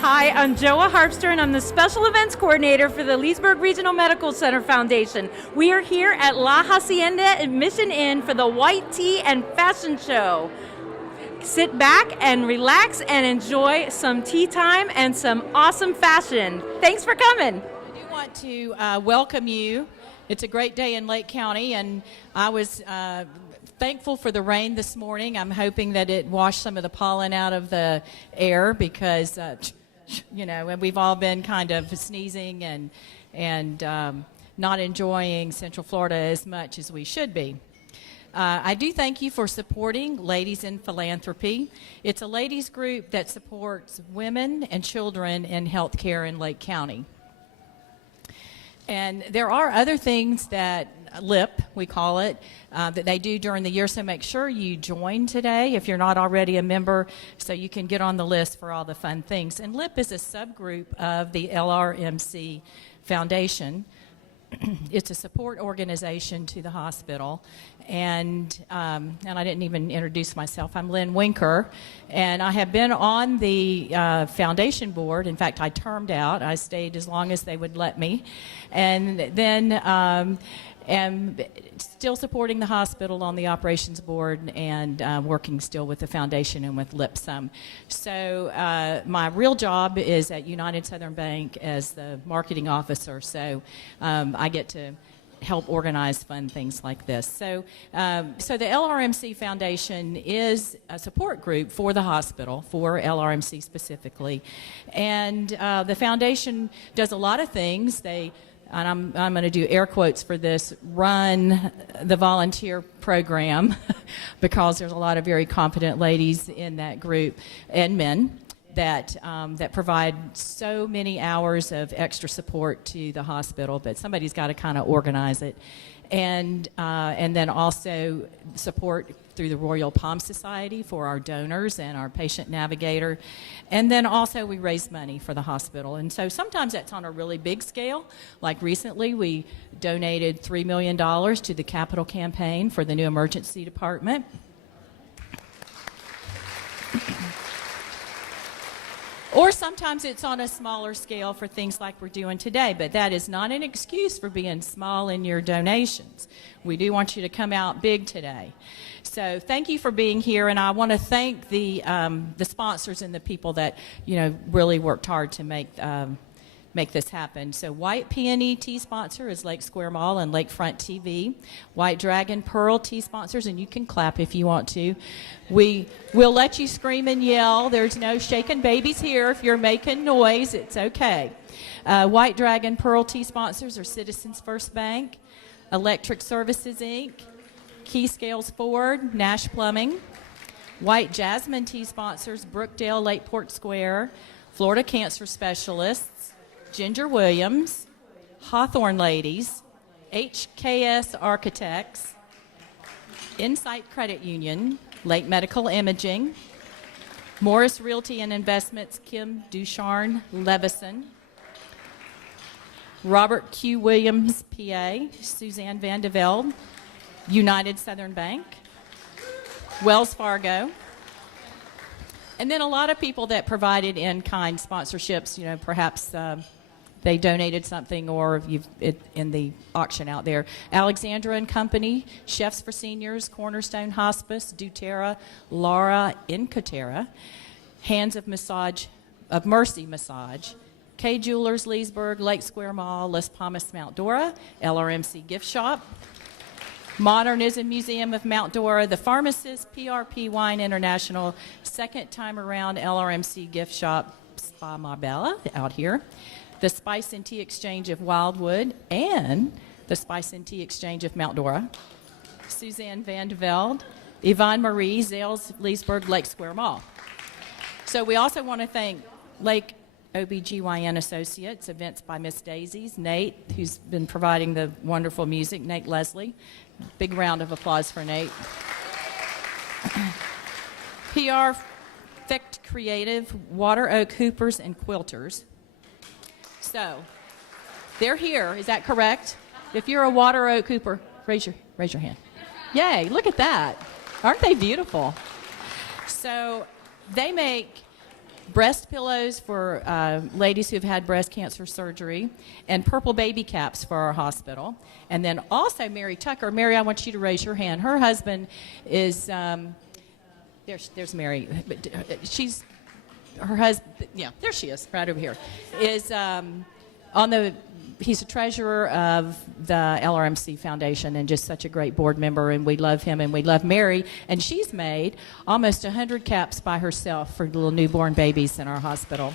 Hi, I'm Joa Harpster, and I'm the Special Events Coordinator for the Leesburg Regional Medical Center Foundation. We are here at La Hacienda at Mission Inn for the White Tea and Fashion Show. Sit back and relax and enjoy some tea time and some awesome fashion. Thanks for coming. I do want to welcome you. It's a great day in Lake County, and I was thankful for the rain this morning. I'm hoping that it washed some of the pollen out of the air because, you know, we've all been kind of sneezing and not enjoying Central Florida as much as we should be. I do thank you for supporting Ladies in Philanthropy. It's a ladies group that supports women and children in healthcare in Lake County. And there are other things that LIP, we call it, that they do during the year, so make sure you join today if you're not already a member so you can get on the list for all the fun things. And LIP is a subgroup of the LRMC Foundation. It's a support organization to the hospital, and I didn't even introduce myself. I'm Lynn Winker, and I have been on the foundation board. In fact, I termed out. I stayed as long as they would let me, and then am still supporting the hospital on the operations board and working still with the foundation and with LIP some. So my real job is at United Southern Bank as the marketing officer, so I get to help organize fun things like this. So the LRMC Foundation is a support group for the hospital, for LRMC specifically, and the foundation does a lot of things. And I'm going to do air quotes for this, run the volunteer program because there's a lot of very competent ladies in that group and men that provide so many hours of extra support to the hospital, but somebody's got to kind of organize it. And then also support through the Royal Palm Society for our donors and our patient navigator. And then also we raise money for the hospital. And so sometimes that's on a really big scale. Like recently we donated $3 million to the capital campaign for the new emergency department. Or sometimes it's on a smaller scale for things like we're doing today, but that is not an excuse for being small in your donations. We do want you to come out big today. So thank you for being here, and I want to thank the sponsors and the people that really worked hard to make this happen. So White Peony Tea sponsor is Lake Square Mall and Lakefront TV. White Dragon Pearl Tea sponsors, and you can clap if you want to. We'll let you scream and yell. There's no shaking babies here. If you're making noise, it's okay. White Dragon Pearl Tea sponsors are Citizens First Bank, Electric Services Inc., Key Scales Ford, Nash Plumbing. White Jasmine Tea sponsors Brookdale Lakeport Square, Florida Cancer Specialists, Ginger Williams, Hawthorne Ladies, HKS Architects, Insight Credit Union, Lake Medical Imaging, Morris Realty and Investments, Kim Ducharne Levison, Robert Q. Williams, PA, Suzanne Vandevelde, United Southern Bank, Wells Fargo, and then a lot of people that provided in-kind sponsorships, perhaps they donated something or in the auction out there. Alexandra and Company, Chefs for Seniors, Cornerstone Hospice, doTERRA, Laura Incotera, Hands of Mercy Massage, K Jewelers Leesburg, Lake Square Mall, Las Palmas Mount Dora, LRMC Gift Shop, Modernism Museum of Mount Dora, The Pharmacist, PRP Wine International, second time around LRMC Gift Shop, Spa Marbella out here, the Spice and Tea Exchange of Wildwood, and the Spice and Tea Exchange of Mount Dora, Suzanne Vandevelde, Yvonne Marie, Zales, Leesburg, Lake Square Mall. So we also want to thank Lake OBGYN Associates, events by Miss Daisy's, Nate, who's been providing the wonderful music, Nate Leslie. Big round of applause for Nate. PR Fect Creative, Water Oak Hoopers and Quilters. So, they're here, is that correct? If you're a Water Oak Hooper, raise your hand. Yay, look at that. Aren't they beautiful? So, they make breast pillows for ladies who've had breast cancer surgery, and purple baby caps for our hospital. And then also Mary Tucker. Mary, I want you to raise your hand. Her husband is, there's Mary. She's, her husband, yeah, there she is, right over here, is he's a treasurer of the LRMC Foundation and just such a great board member, and we love him and we love Mary. And she's made almost 100 caps by herself for little newborn babies in our hospital.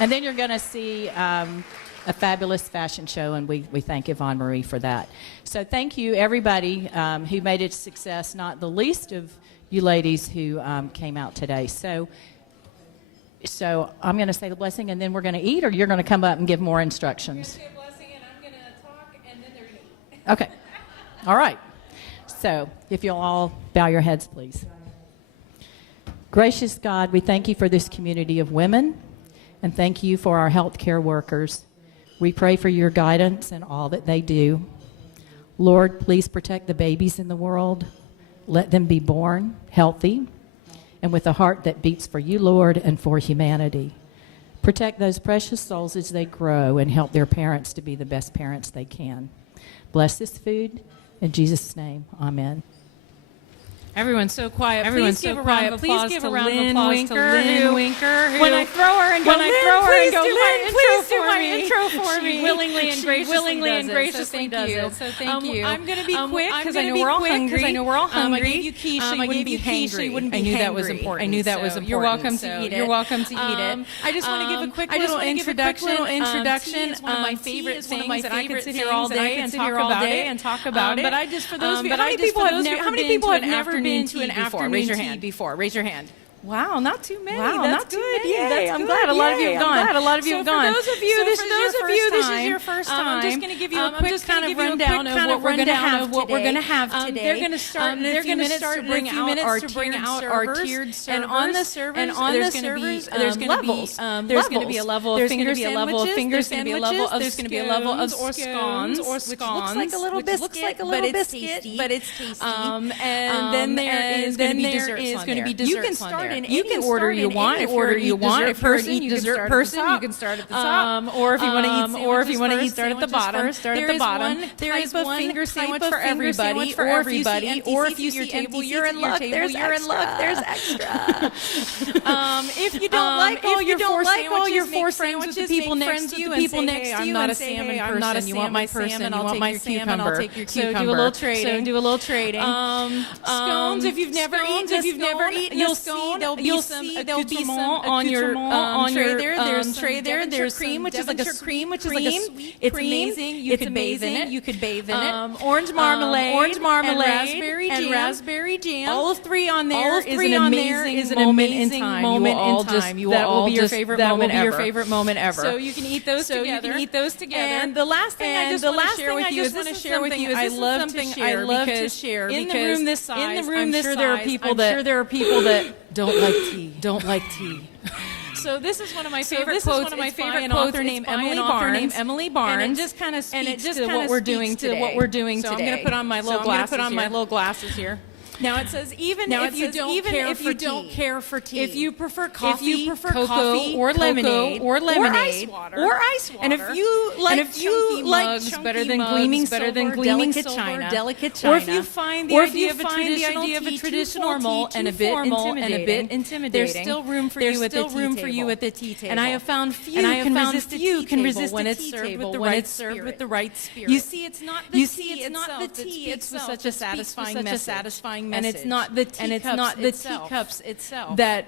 And then you're going to see a fabulous fashion show, and we thank Yvonne Marie for that. So thank you, everybody who made it a success, not the least of you ladies who came out today. So I'm going to say the blessing, and then we're going to eat, or you're going to come up and give more instructions? You're going to say a blessing, and I'm going to talk, and then they're going to eat. Okay. All right. So if you'll all bow your heads, please. Gracious God, we thank you for this community of women, and thank you for our healthcare workers. We pray for your guidance in all that they do. Lord, please protect the babies in the world. Let them be born healthy and with a heart that beats for you, Lord, and for humanity. Protect those precious souls as they grow and help their parents to be the best parents they can. Bless this food. In Jesus' name, amen. Everyone's so quiet. Everyone's Please so give a quiet. round of Please applause give to a round of Lynn applause Winker. to Lynn Winker, who- When I throw her and go, when I Lynn, throw her please and go, do Lynn, please do for my me. intro for She me. willingly and She graciously willingly does and it. graciously So thank does you. it. So thank you. I'm going to be quick because I know we're we're all quick 'cause hungry. I know we're all hungry. I gave you quiche so you wouldn't be hangry. I knew that was important. I knew that was So important. you're welcome to So eat it. You're welcome to eat it. I just want to give a quick I just little wanna give a quick introduction. little introduction. Tea is one of my Tea favorite is one of things, my and I could favorite sit here things, all and I day could and sit talk here all about day it. and talk about it. But I just, for those of you, But how I many just, people for have those of you, never how many been people to have an never afternoon been to tea an before? afternoon Raise your tea hand. before? Raise your hand. Wow, not too many. Wow, That's not too good. many. Yay. That's I'm good. glad a lot of you Yay. have I'm gone. glad a lot of you have gone. For those of you, So this for is those your of you, first this is time. your first I'm just time. going to give you a I'm quick just kind gonna of give you a rundown quick of kind what of we're going to rundown have of what we're today. going to have today. They're going to start in a few minutes to bring out our tiered servers. And on the servers, there's going to be levels. There's going to be a level of finger sandwiches. There's going to be a level of there's going to be a level of scones or scones, which looks like a little biscuit, but it's tasty. And then there is going to be desserts. You can start in any order you want. If you're an eat dessert person, you can start at the top. Or if you want to eat start at the bottom. There is one finger sandwich for everybody. Or if you see your table, you're in luck. There's extra. If you don't like all your four sandwiches, the people next to you and say, I'm not a salmon person. You want my salmon? I'll take my cucumber. So do a little trading. Scones. If you've never eaten, you'll see there'll be some accoutrement on your tray there. There's cream, which is like a sweet cream. It's amazing. You could bathe in it. Orange marmalade, and raspberry jam. All of three on there is an amazing moment in time. That will be your favorite moment ever. So you can eat those together. And the last thing I just want to share with you is I love to share because in the room this size, I'm sure there are people that don't like tea. So this is one of my favorite quotes. It's by an author named Emily Barnes. And it just kind of speaks to what we're doing today. So I'm going to put on my little glasses here. Now it says even if you don't care for tea, if you prefer coffee, cocoa, or lemonade, or ice water, and if you like chunky mugs better than gleaming silver, delicate china, or if you find the idea of a traditional tea and a bit intimidating, there's still room for you at the tea table. And I have found few can resist when it's served with the right spirit. You see, it's not the tea itself. It's such a satisfying message. And it's not the teacups itself that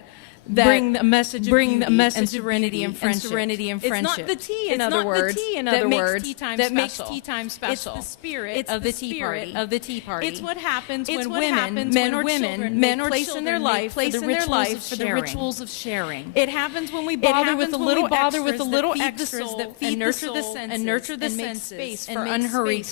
bring the message of serenity and friendship. It's not the tea, in other words, that makes tea time special. It's the spirit of the tea party. It's what happens when women, men or children in their life for the rituals of sharing. It happens when we bother with a little extras that feed the soul and nurture the senses and make space for unhurried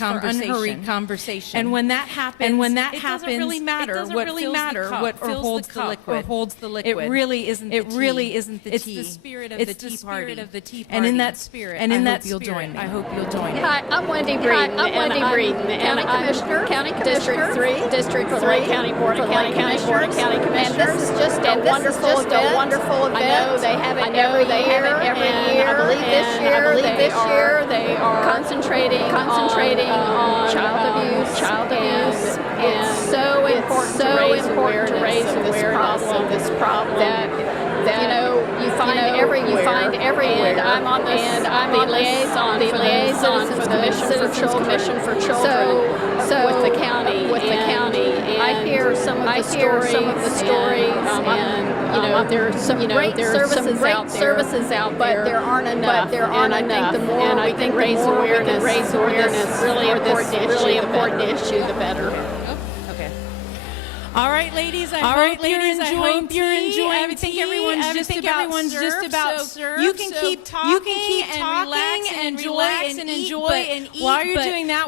conversation. And when that happens, it doesn't really matter what holds the liquid. It really really isn't the tea. really isn't the It's tea. the spirit of It's the tea spirit party. of the tea And in party. that spirit, And in I that hope you'll spirit, join me. I hope you'll join me. Hi, I'm Wendy Breeden. I'm Wendy Breeden, and I'm County Commissioner, District 3 for the Lake County Board of County Commissioners. And this is just a wonderful event. I know they have it every year, I believe this year they are concentrating on child abuse, and it's so important to raise awareness of this problem. That you find everywhere. And I'm on the liaison for the Citizens Commission for Children. So with the county, and I hear some of the stories, and there are some great services out there, but there aren't enough. And I think the more we can raise awareness for this really important issue, the better. All right, ladies. I hope you're enjoying tea. I think everyone's just about served. You can keep talking and relax and enjoy and eat. While you're doing that,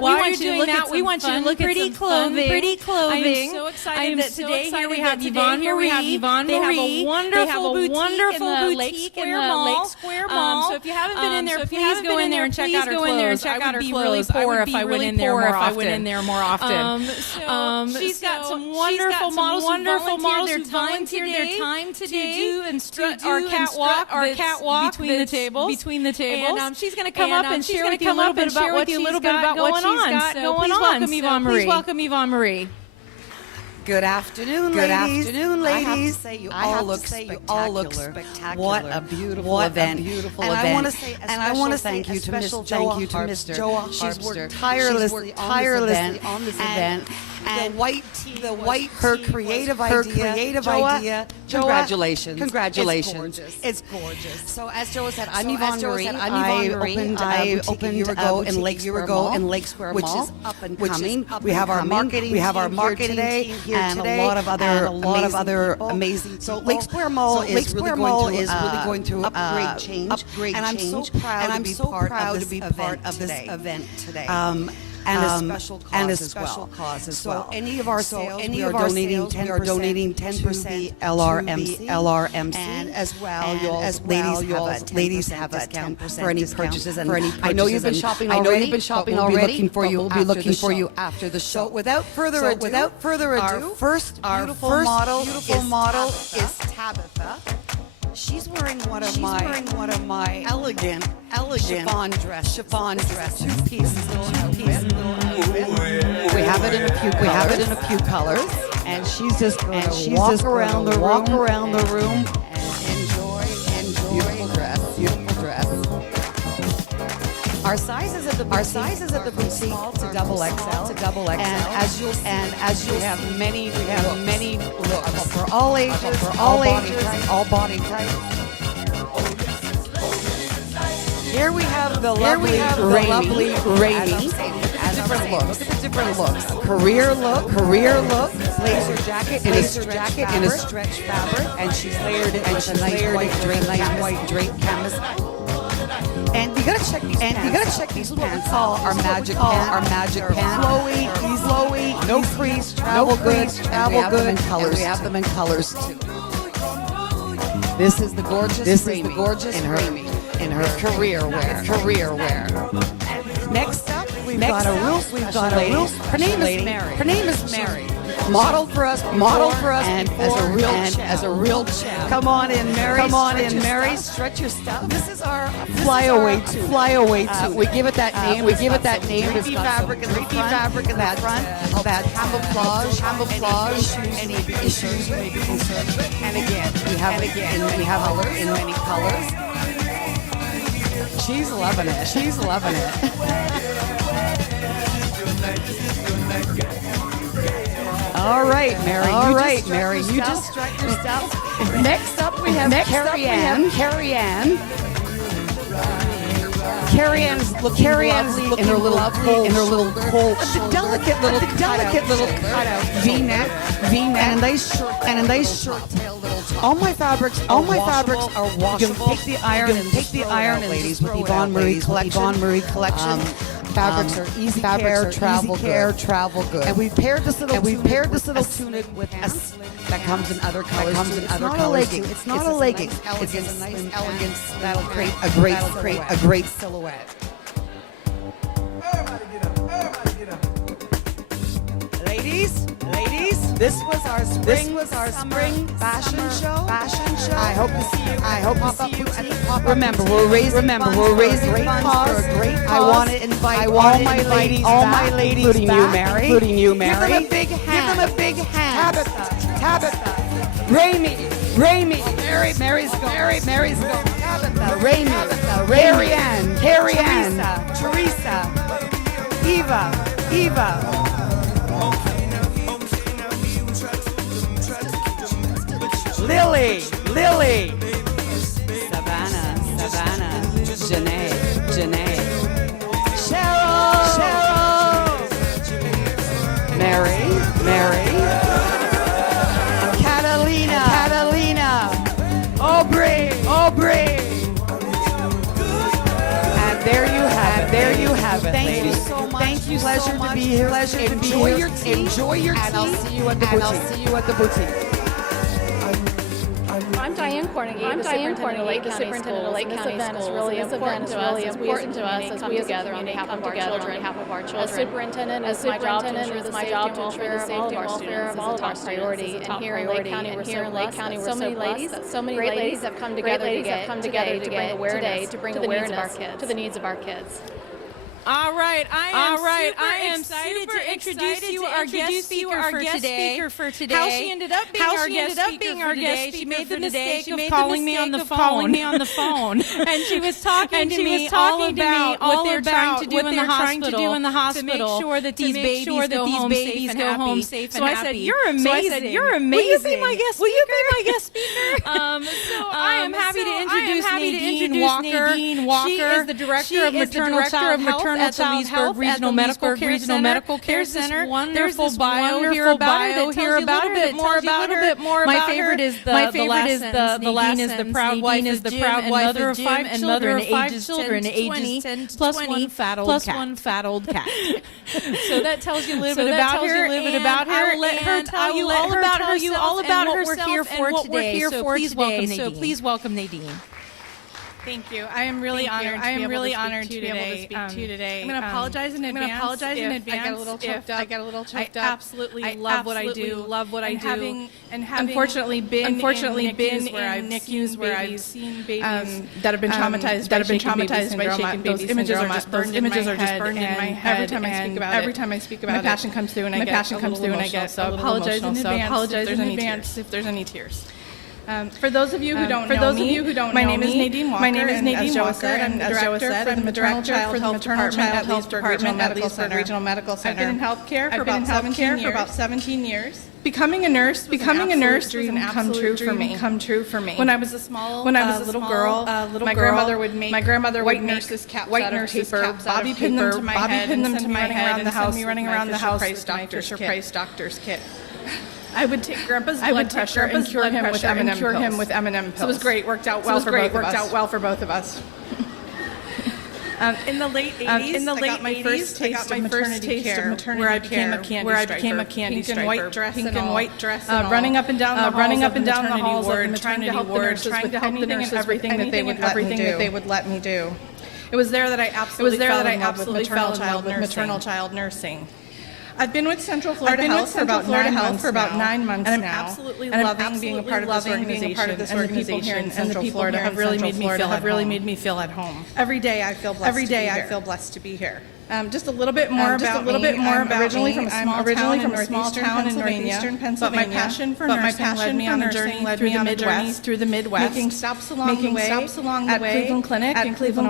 we want you to look at pretty clothing. I am so excited that today here we have Yvonne Marie. They have a wonderful boutique in the Lake Square Mall. So if you haven't been in there, please go in there and check out her clothes. I would be really poor if I went in there more often. She's got some wonderful models who volunteered their time today to do and strut our catwalk between the tables. And she's going to come up and share with you a little bit about what she's got going on. So please welcome Yvonne Marie. Good afternoon, ladies. I have to say, you all look spectacular. What a beautiful event. I want to say a special thank you to Miss Joa. She's worked tirelessly on this event. And the white her creative idea. Congratulations. It's gorgeous. So as Joa said, I'm Yvonne Marie. I opened a year ago in Lake Square Mall, which is up and coming. We have our marketing today. And a lot of other amazing. So Lake Square Mall is really going through upgrade change, and I'm so proud to be part of this event today. And a special cause as well. So any of our sales, we are donating 10% to the LRMC, and as well, ladies have a 10% for any purchases. And I know you've been shopping already. We'll be looking for you after the show. So without further ado, our first beautiful model is Tabitha. She's wearing one of my elegant chiffon dress, two pieces, little outfit. We have it in a few colors, and she's just walk around the room and enjoy. Beautiful dress. Our sizes at the boutique small to double XL. And as you have many looks for all ages, all body types. Here we have the lovely Rainy. Different looks. Career look. Blazer jacket in a stretch fabric, and she's layered it with a nice white drape canvas. And you gotta check these pants. Our magic pants. Flowy, no crease, travel good. We have them in colors too. This is the gorgeous Raimi in her career wear. Next up, we've got a real. Her name is Mary. Modeled for us, and as a real champ. Come on in, Mary. Stretch your stuff. This is our flyaway too. We give it that name. It's got fabric in the front. That camouflage. Any issues you may be concerned with. And again, we have in many colors. She's loving it. All right, Mary. You just strut your stuff. Next up, we have Carrie Ann. Carrie Ann's looking in her little cold, the delicate little cutout V-neck, and a nice shirt tail little top. All my fabrics are washable. You can take the iron and ladies with Yvonne Marie collection. Fabrics are easy care, travel good. And we paired this little tunic with a that comes in other colors. It's not a legging. It's a nice elegance that'll create a great silhouette. Ladies, this was our spring fashion show. I hope to see you. I hope to see you at the pop-up. Remember, we're raising funds for a great cause. I want to invite all my ladies, including you, Mary. Give them a big hand. Tabitha. Raimi. Mary's going. Tabitha. Raimi. Carrie Ann. Teresa. Eva. Lily, Savannah, Janae, Cheryl, Mary, Catalina, Aubrey, and there you have it. Thank you so much. Thank you so much. To be here. Enjoy your tea, and I'll see you at the boutique. I'm Diane Cornegie, the superintendent of Lake County Schools. This event is really important to us as we come together on behalf of our children. As superintendent, it's my job to ensure the safety and welfare of all of our priority. And here in Lake County, we're so blessed that so many ladies have come together today to bring awareness to the needs of our kids. All right, I am excited to introduce you our guest speaker for today. How she ended up being our guest speaker. She made the mistake of calling me on the phone. And she was talking to me all about what they're trying to do in the hospital to make sure that these babies go home safe and happy. So I said, "You're amazing. Will you be my guest speaker?" So I am happy to introduce Nadine Walker. She is the director of maternal child health at the Leesburg Regional Medical Care Center. There's this bio here about her that tells you a little bit more about her. My favorite is the last sentence. Nadine is the proud wife of Jim and mother of 5 children, ages 10 to 20, plus one faddled cat. So that tells you a little bit about her. I'll let her tell you all about herself and what we're here for today. So please welcome Nadine. Thank you. I am really honored to be able to speak to you today. I'm going to apologize in advance if I get a little choked up. I absolutely love what I do. Unfortunately been in NICUs where I've seen babies that have been traumatized by shaken baby syndrome. Those images are just burned in my head. Every time I speak about it, my passion comes through and I get a little emotional. So I apologize in advance if there's any tears. For those of you who don't know me, my name is Nadine Walker. And as Joe said, I'm the director for the maternal child health department at Leesburg Regional Medical Center. I've been in healthcare for about 17 years. Becoming a nurse was an absolute dream come true for me. When I was a little girl, my grandmother would make white nurses caps out of paper, bobby pin them to my head, and send me running around the house with my Fisher-Price doctor's kit. I would take Grandpa's blood pressure and cure him with M&M pills. So it was great. Worked out well for both of us. In the late 80s, I got my first taste of maternity care, where I became a candy striper. Pink and white dress, running up and down the halls of the maternity ward, trying to help the nurses with everything that they would let me do. It was there that I absolutely fell in love with maternal child nursing. I've been with Central Florida Health for about 9 months now, and I'm absolutely loving being a part of this organization. And the people here in Central Florida have really made me feel at home. Every day I feel blessed to be here. Just a little bit more about me. I'm originally from a small town in northeastern Pennsylvania. But my passion for nursing led me on a journey through the Midwest, making stops along the way at Cleveland Clinic in Cleveland,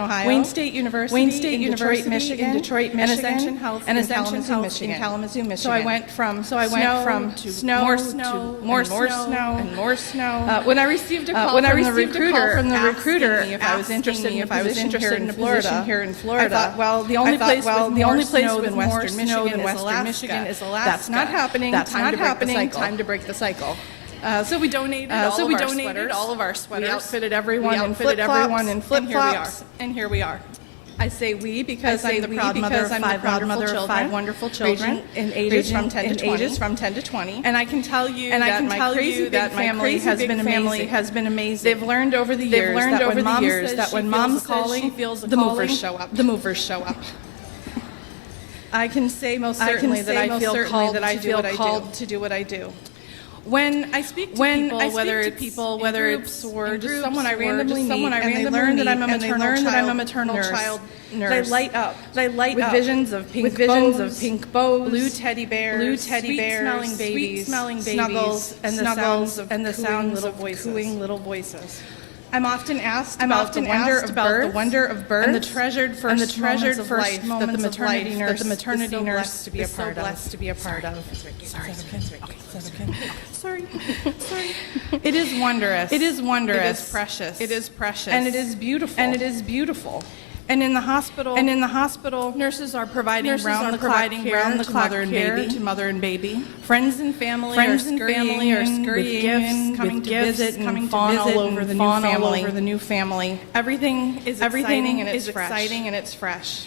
Ohio, Wayne State University in Detroit, Michigan, and Ascension Health in Kalamazoo, Michigan. So I went from snow to more snow. When I received a call from the recruiter if I was interested in a position here in Florida, I thought, well, the only place with more snow than Western Michigan is Alaska. That's not happening. Time to break the cycle. So we donated all of our sweaters. We outfitted everyone in flip-flops, and here we are. I say we because I'm the proud mother of five wonderful children in ages from 10 to 20. And I can tell you that my crazy big family has been amazing. They've learned over the years that when mom calling, the movers show up. The movers show up. I can say most certainly that I feel called to do what I do. When I speak to people, whether it's or just someone I randomly meet, and they learn that I'm a maternal child nurse, they light up with visions of pink bows, blue teddy bears, sweet-smelling babies, snuggles, and the sounds of cooing little voices. I'm often asked about the wonder of birth and the treasured first moments of life that the maternity nurse is so blessed to be a part of. Sorry. It is wondrous. It is precious. It is precious. And it is beautiful. And in the hospital, nurses are providing round-the-clock care to mother and baby. Friends and family are scurrying with gifts, coming to visit and fawn all over the new family. Everything is exciting and it's fresh.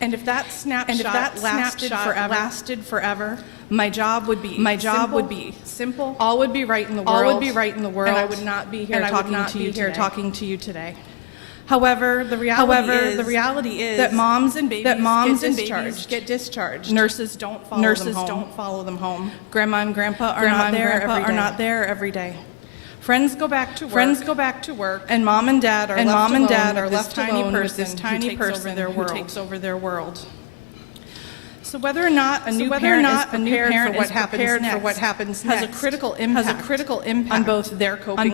And if that snapshot lasted forever, my job would be simple. All would be right in the world. And I would not be here talking to you today. However, the reality is that moms and babies get discharged. Nurses don't follow them home. Grandma and grandpa are not there every day. Friends go back to work, and mom and dad are left alone with this tiny person who takes over their world. So whether or not a new parent is prepared for what happens next has a critical impact on both their coping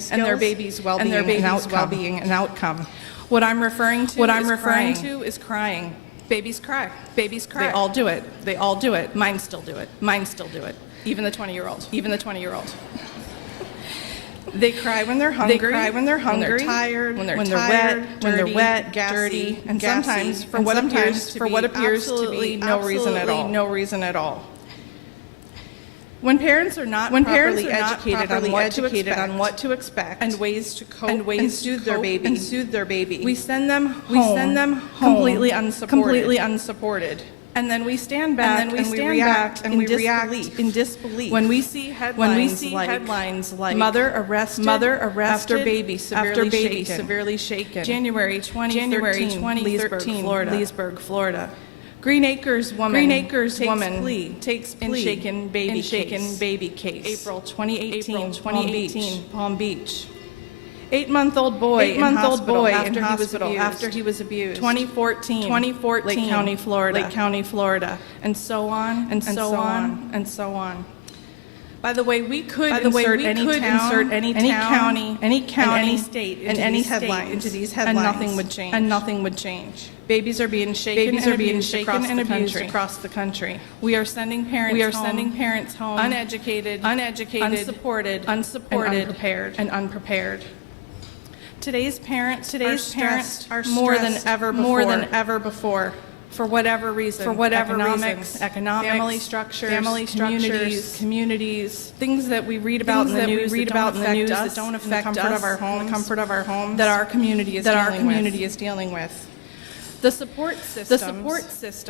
skills and their baby's well-being and outcome. What I'm referring to is crying. Babies cry. They all do it. Mine still do it. Even the 20-year-old. They cry when they're hungry, when they're tired, when they're wet, dirty, and sometimes for what appears to be no reason at all. When parents are not properly educated on what to expect and ways to cope and soothe their baby, we send them home completely unsupported. And then we stand back and we react in disbelief when we see headlines like mother arrested after baby severely shaken. January 2013, Leesburg, Florida. Green Acres woman takes plea in shaken baby case. April 2018, Palm Beach. 8-month-old boy in hospital after he was abused. 2014, Lake County, Florida, and so on. By the way, we could insert any county, any state into these headlines, and nothing would change. Babies are being shaken and abused across the country. We are sending parents home uneducated, unsupported, and unprepared. Today's parents are stressed more than ever before. For whatever reason, economics, family structures, communities, things that we read about in the news that don't affect us, the comfort of our home, that our community is dealing with. The support system,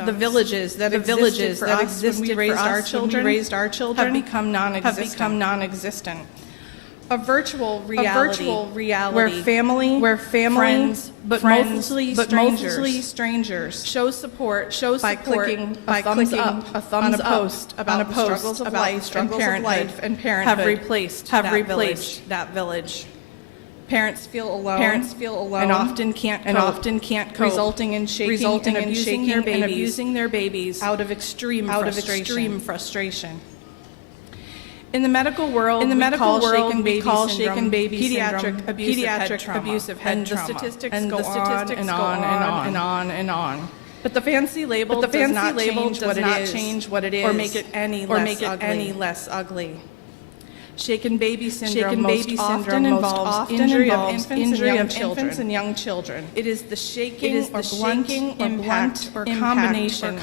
the villages that existed for us when we raised our children, have become non-existent. A virtual reality where family, friends, but mostly strangers show support by clicking a thumbs up on a post about the struggles of life and parenthood have replaced that village. Parents feel alone and often can't cope, resulting in shaking and abusing their babies out of extreme frustration. In the medical world, we call shaken baby syndrome pediatric abusive head trauma. The statistics go on and on. But the fancy label does not change what it is or make it any less ugly. Shaken baby syndrome most often involves injury of infants and young children. It is the shaking or blunting impact or combination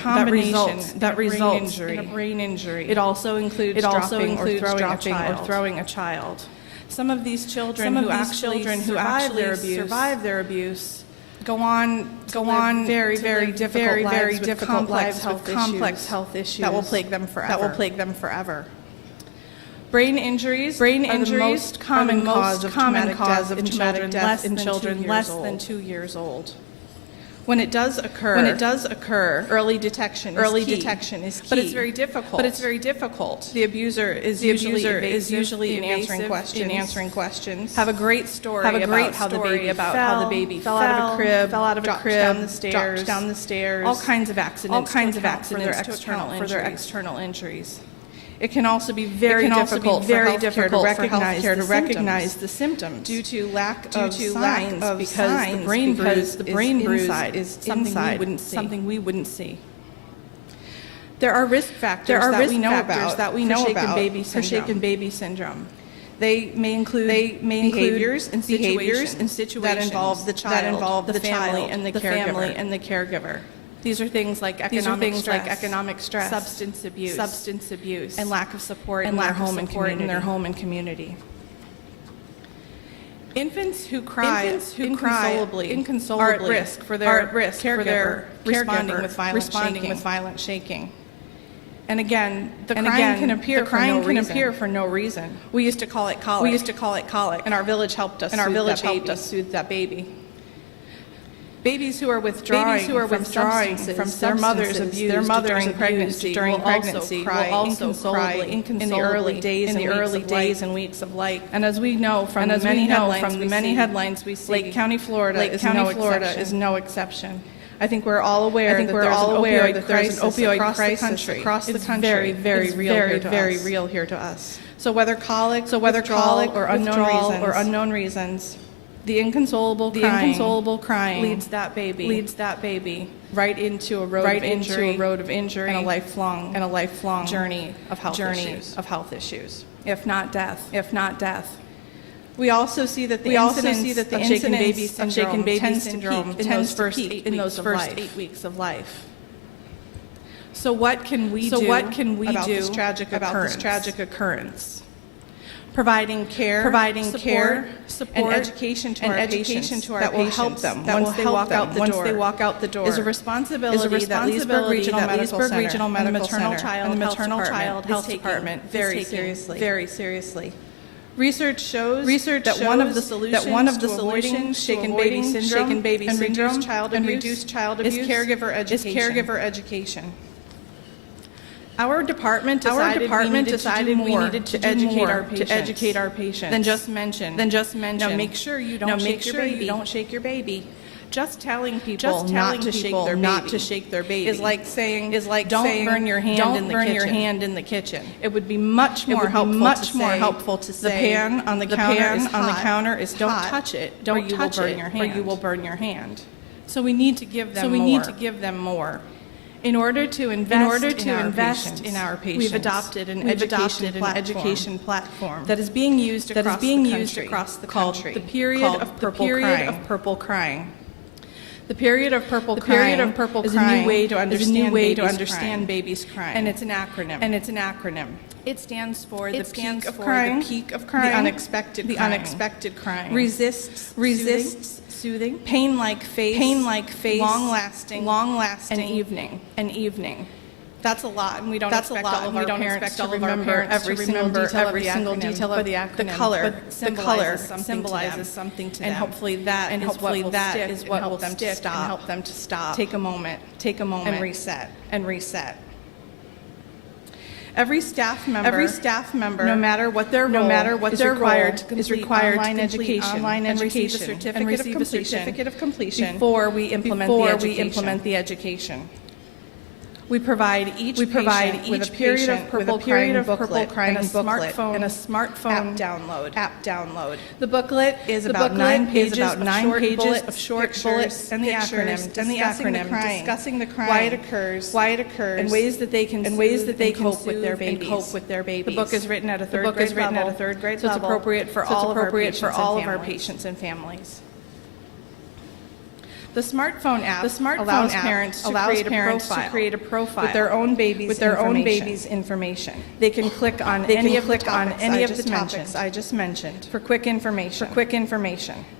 that results in a brain injury. It also includes dropping or throwing a child. Some of these children who actually survive their abuse go on very difficult lives with complex health issues that will plague them forever. Brain injuries are the most common cause of traumatic death in children less than 2 years old. When it does occur, early detection is key. But it's very difficult. The abuser is usually in answering questions. Have a great story about how the baby fell out of a crib, dropped down the stairs. All kinds of accidents for their external injuries. It can also be very difficult for healthcare to recognize the symptoms due to lack of signs because the brain bruise is something we wouldn't see. There are risk factors that we know about for shaken baby syndrome. They may include behaviors and situations that involve the child, the family, and the caregiver. These are things like economic stress, substance abuse, and lack of support in their home and community. Infants who cry inconsolably are at risk for their caregiver responding with violent shaking. And again, the crying can appear for no reason. We used to call it colic, and our village helped us soothe that baby. Babies who are withdrawing from their mother's abuse during pregnancy will also cry inconsolably in the early days and weeks of life. And as we know from the many headlines we see, Lake County, Florida is no exception. I think we're all aware that there's an opioid crisis across the country. Very real here to us. So whether colic or unknown reasons, the inconsolable crying leads that baby right into a road of injury and a lifelong journey of health issues, if not death. We also see that the incidence of shaken baby syndrome tends to peak in those first 8 weeks of life. So what can we do about this tragic occurrence? Providing care, support, and education to our patients that will help them once they walk out the door is a responsibility that Leesburg Regional Medical Center and the Maternal Child Health Department very seriously. Research shows that one of the solutions to avoiding shaken baby syndrome and reduced child abuse is caregiver education. Our department decided we needed to educate our patients. Then just mention. Now make sure you don't shake your baby. Just telling people not to shake their baby is like saying don't burn your hand in the kitchen. It would be much more helpful to say the pan on the counter is don't touch it, or you will burn your hand. So we need to give them more. In order to invest in our patients, we've adopted an education platform that is being used across the country called the Period of Purple Crying. The period of purple crying is a new way to understand babies crying, and it's an acronym. It stands for the peak of crying, the unexpected crying, resists soothing, pain like face, long lasting, and evening. That's a lot, and we don't expect all of our parents to remember every single detail of the acronym. The color symbolizes something to them, and hopefully that is what will help them to stop. Take a moment, and reset. Every staff member, no matter what their role, is required to complete online education and receive a certificate of completion before we implement the education. We provide each patient with a period of purple crying booklet and a smartphone app download. The booklet is about 9 pages of short bullets and the acronym discussing the crying, why it occurs, and ways that they can cope with their babies. The book is written at a third grade level, so it's appropriate for all of our patients and families. The smartphone app allows parents to create a profile with their own baby's information. They can click on any of the topics I just mentioned for quick information.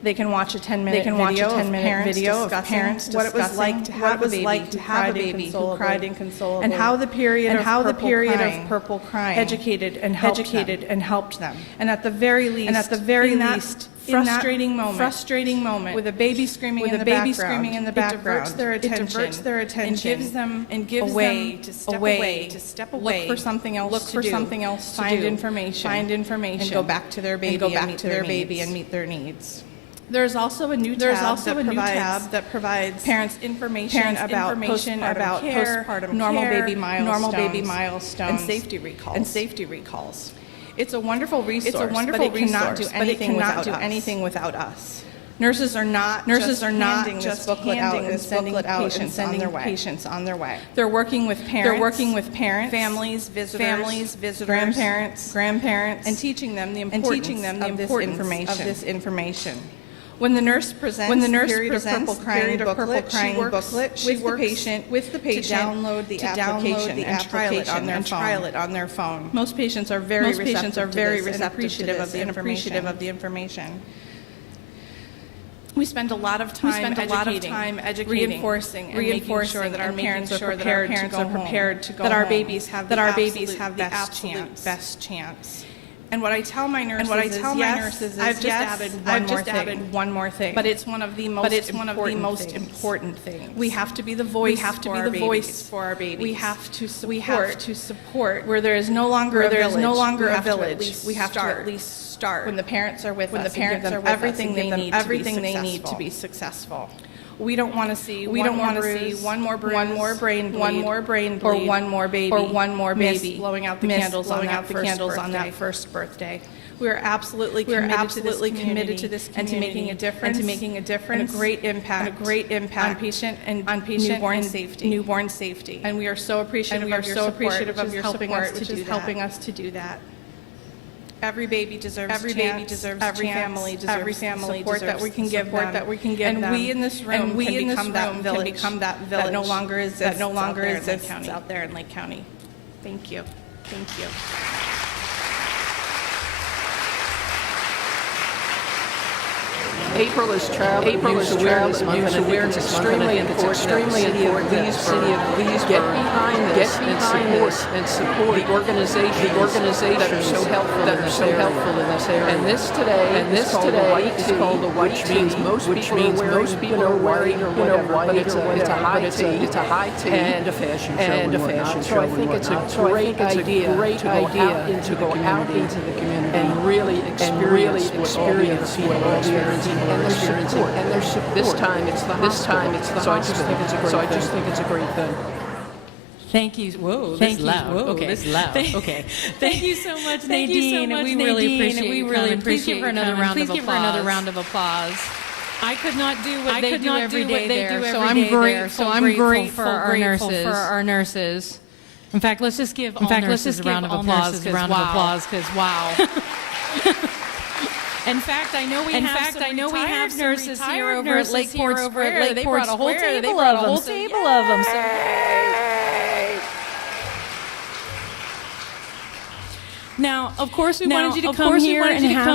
They can watch a 10-minute video of parents what it was like to have a baby who cried inconsolably, and how the period of purple crying educated and helped them. And at the very least, frustrating moment with a baby screaming in the background, it diverts their attention and gives them a way to step away, look for something else, find information, and go back to their baby and meet their needs. There's also a new tab that provides parents information about postpartum normal baby milestones, and safety recalls. It's a wonderful resource, but it cannot do anything without us. Nurses are not just handing this booklet out and sending patients on their way. They're working with parents, families, visitors, grandparents, and teaching them the importance of this information. When the nurse presents the period of purple crying booklet, she works with the patient to download the application and trial it on their phone. Most patients are very receptive and appreciative of the information. We spend a lot of time educating, reinforcing, making sure that our parents are prepared to go home, that our babies have the absolute best chance. And what I tell my nurses is, I've just added one more thing. But it's one of the most important things. We have to be the voice for our babies. We have to support where there is no longer a village. We have to at least start when the parents are with us. Everything they need to be successful. We don't want to see one more brain bleed, or one more baby blowing out the candles on that first birthday. We are absolutely committed to this community and to making a difference and a great impact on patient newborn safety. And we are so appreciative of your support, which is helping us to do that. Every baby deserves every family deserves support that we can give them. And we in this room can become that village that no longer exists out there in Lake County. Thank you. April is Child Abuse Awareness Month, and I think it's extremely important that the city of Leesburg get behind this and support the organizations that are so helpful in this area. And this today is called the White Tea, which means most people are wearing white, but it's a high tea and a fashion show. So I think it's a great idea to go out into the community and really experience what all the other people are experiencing. And their support. This time it's the hospital. So I just think it's a great thing. Thank you. Whoa, this is loud. Okay. This is loud. Okay. Thank you so much, Nadine. We really appreciate it. Please give her another round of applause. I could not do what they do every day there, so I'm grateful for our nurses. In fact, let's just give all nurses a round of applause, because wow. In fact, I know we have nurses here over at Lakeport Square. They brought a whole table of them. Now, of course, we wanted you to come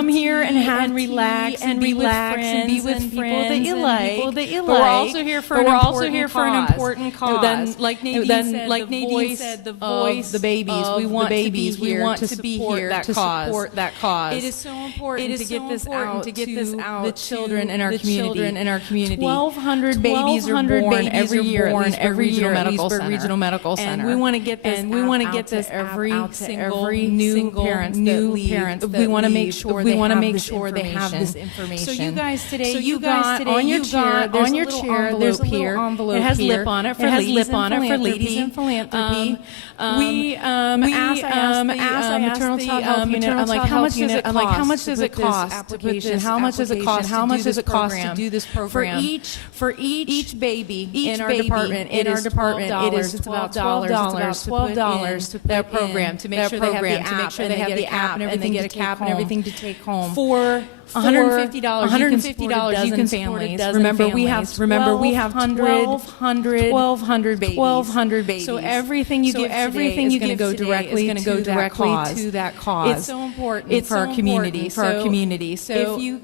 here and relax and be with friends and people that you like. But we're also here for an important cause. Then, like Nadine said, the voice of the babies. We want to be here to support that cause. It is so important to get this out to the children in our community. 1,200 babies are born every year at Leesburg Regional Medical Center. And we want to get this every new parents. We want to make sure they have this information. So you guys today, on your chair, there's a little envelope. It has lip on it for ladies in philanthropy. We asked the maternal child health unit, I'm like, how much does it cost to put this? How much does it cost to do this program? For each baby in our department, it is about $12 to put that program, to make sure they have the app and they get a cap and everything to take home. For $150 you can support a dozen families. Remember we have 1,200 babies. So everything you give today is going to go directly to that cause. It's so important for our community. So if you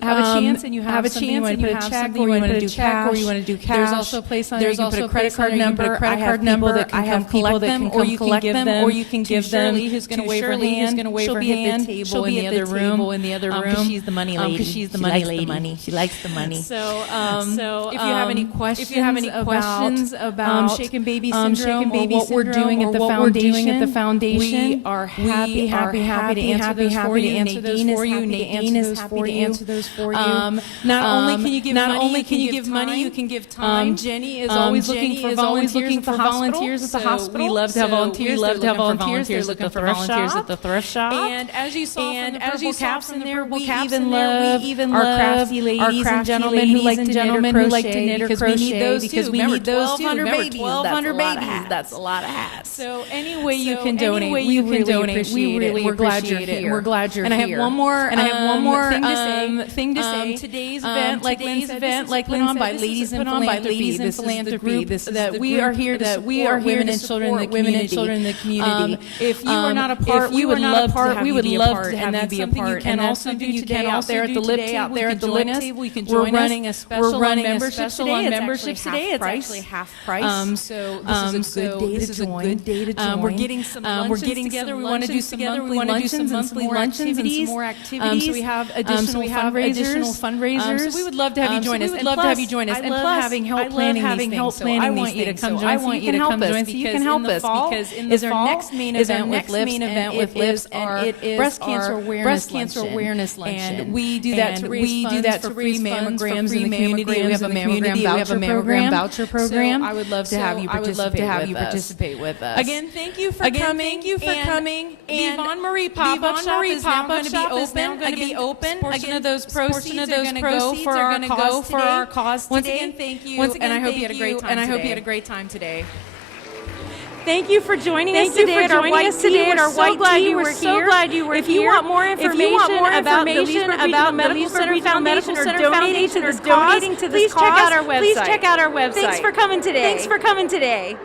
have a chance and you have something you want to put a check, or you want to do cash, there's also a place on there you can put a credit card number. I have people that can come collect them, or you can give them, or you can give them to Shirley, who's going to wave her hand. She'll be at the table in the other room. Because she's the money lady. Because she's the money lady. She likes the money. So if you have any questions about shaken baby syndrome, or what we're doing at the foundation, we are happy to answer those for you. Nadine is happy to answer those for you. Not only can you give money, you can give time. Jenny is always looking for volunteers at the hospital. We love to have volunteers. They're looking for volunteers at the thrift shop. And as you saw from the purple caps in there, we even love our crafty ladies and gentlemen who like to knit or crochet because we need those too. Remember, 1,200 babies. That's a lot of hats. So any way you can donate, we really appreciate it. We're glad you're here. And I have one more thing to say. Today's event, like Lynn said, put on by Ladies in Philanthropy. This is the group that we are here to support women and children in the community. If you are not a part, we would love to have you be a part. And also do today out there at the lip table. You can join us. We're running a special on membership today. It's actually half price. So this is a good day to join. We're getting some luncheons together. We want to do some monthly luncheons and some more activities. So we have additional fundraisers. So we would love to have you join us. And plus, having help planning these things. So I want you to come join us. You can help us so you can help us because in the fall our next main event with LIPS, and it is breast cancer awareness luncheon. And we do that to raise mammograms in the community. We have a mammogram voucher program. So I would love to have you participate with us. Again, thank you for coming. And Yvonne Marie pop-up shop is now going to be open. Portion of those proceeds are going to go for our cause today. Once again, thank you. And I hope you had a great time today. Thank you for joining us today at our White Tea. We're so glad you were here. If you want more information about the Leesburg Medical Center Foundation or donating to this cause, please check out our website. Thanks for coming today.